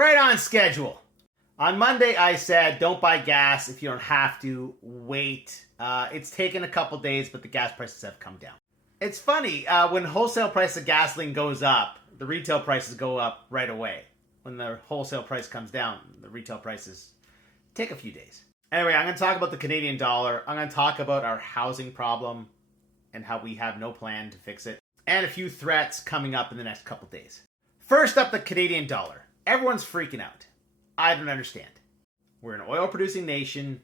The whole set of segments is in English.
Right on schedule. On Monday, I said, don't buy gas if you don't have to. Wait. It's taken a couple days, but the gas prices have come down. It's funny, when wholesale price of gasoline goes up, the retail prices go up right away. When the wholesale price comes down, the retail prices take a few days. Anyway, I'm going to talk about the Canadian dollar. I'm going to talk about our housing problem and how we have no plan to fix it. And a few threats coming up in the next couple days. First up, the Canadian dollar. Everyone's freaking out. I don't understand. We're an oil-producing nation,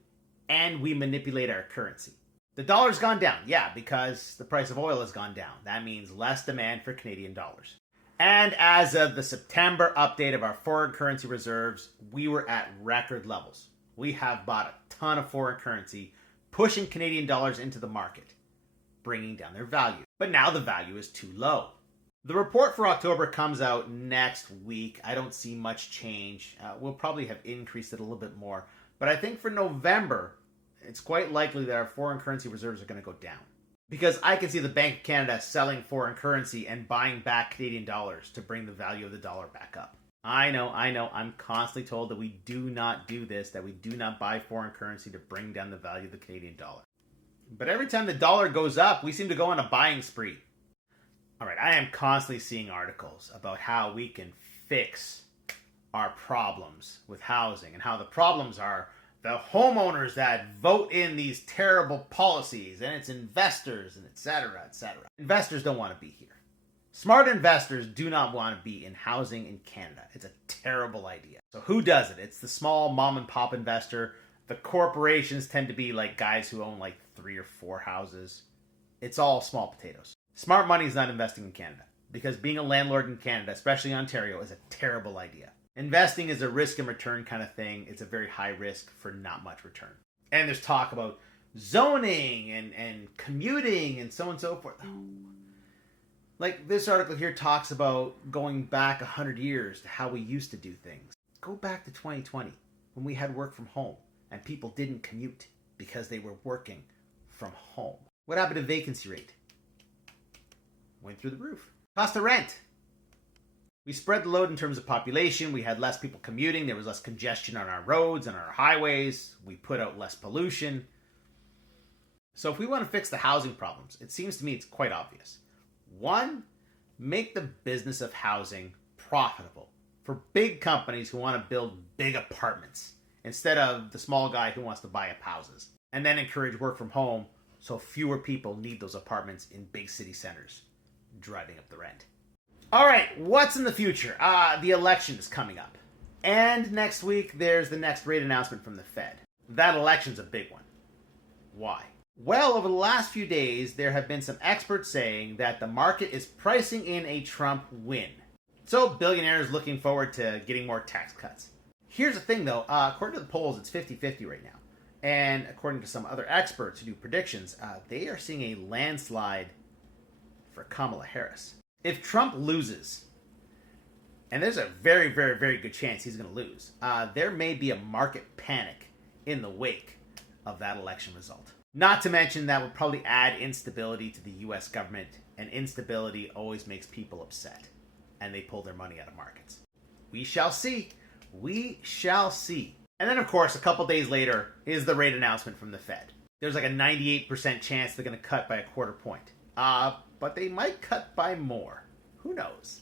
and we manipulate our currency. The dollar's gone down, yeah, because the price of oil has gone down. That means less demand for Canadian dollars. And as of the September update of our foreign currency reserves, we were at record levels. We have bought a ton of foreign currency, pushing Canadian dollars into the market, bringing down their value. But now the value is too low. The report for October comes out next week. I don't see much change. We'll probably have increased it a little bit more. But I think for November, it's quite likely that our foreign currency reserves are going to go down. Because I can see the Bank of Canada selling foreign currency and buying back Canadian dollars to bring the value of the dollar back up. I know. I'm constantly told that we do not do this, that we do not buy foreign currency to bring down the value of the Canadian dollar. But every time the dollar goes up, we seem to go on a buying spree. All right, I am constantly seeing articles about how we can fix our problems with housing and how the problems are the homeowners that vote in these terrible policies and it's investors and etc., etc. Investors don't want to be here. Smart investors do not want to be in housing in Canada. It's a terrible idea. So who does it? It's the small mom and pop investor. The corporations tend to be like guys who own like 3 or 4 houses. It's all small potatoes. Smart money is not investing in Canada because being a landlord in Canada, especially Ontario, is a terrible idea. Investing is a risk and return kind of thing. It's a very high risk for not much return. And there's talk about zoning and commuting and so on and so forth. Like this article here talks about going back 100 years to how we used to do things. Go back to 2020 when we had work from home and people didn't commute because they were working from home. What happened to vacancy rate? Went through the roof. Cost of rent. We spread the load in terms of population. We had less people commuting. There was less congestion on our roads and our highways. We put out less pollution. So if we want to fix the housing problems, it seems to me it's quite obvious. 1, make the business of housing profitable for big companies who want to build big apartments instead of the small guy who wants to buy up houses. And then encourage work from home so fewer people need those apartments in big city centers, driving up the rent. All right, what's in the future? The election is coming up. And next week, there's the next rate announcement from the Fed. That election's a big one. Why? Well, over the last few days, there have been some experts saying that the market is pricing in a Trump win. So billionaires looking forward to getting more tax cuts. Here's the thing, though. According to the polls, it's 50-50 right now. And according to some other experts who do predictions, they are seeing a landslide for Kamala Harris. If Trump loses, and there's a very, very, very good chance he's going to lose, there may be a market panic in the wake of that election result. Not to mention that would probably add instability to the U.S. government, and instability always makes people upset, and they pull their money out of markets. We shall see. We shall see. And then, of course, a couple days later is the rate announcement from the Fed. There's like a 98% chance they're going to cut by a quarter point. But they might cut by more. Who knows?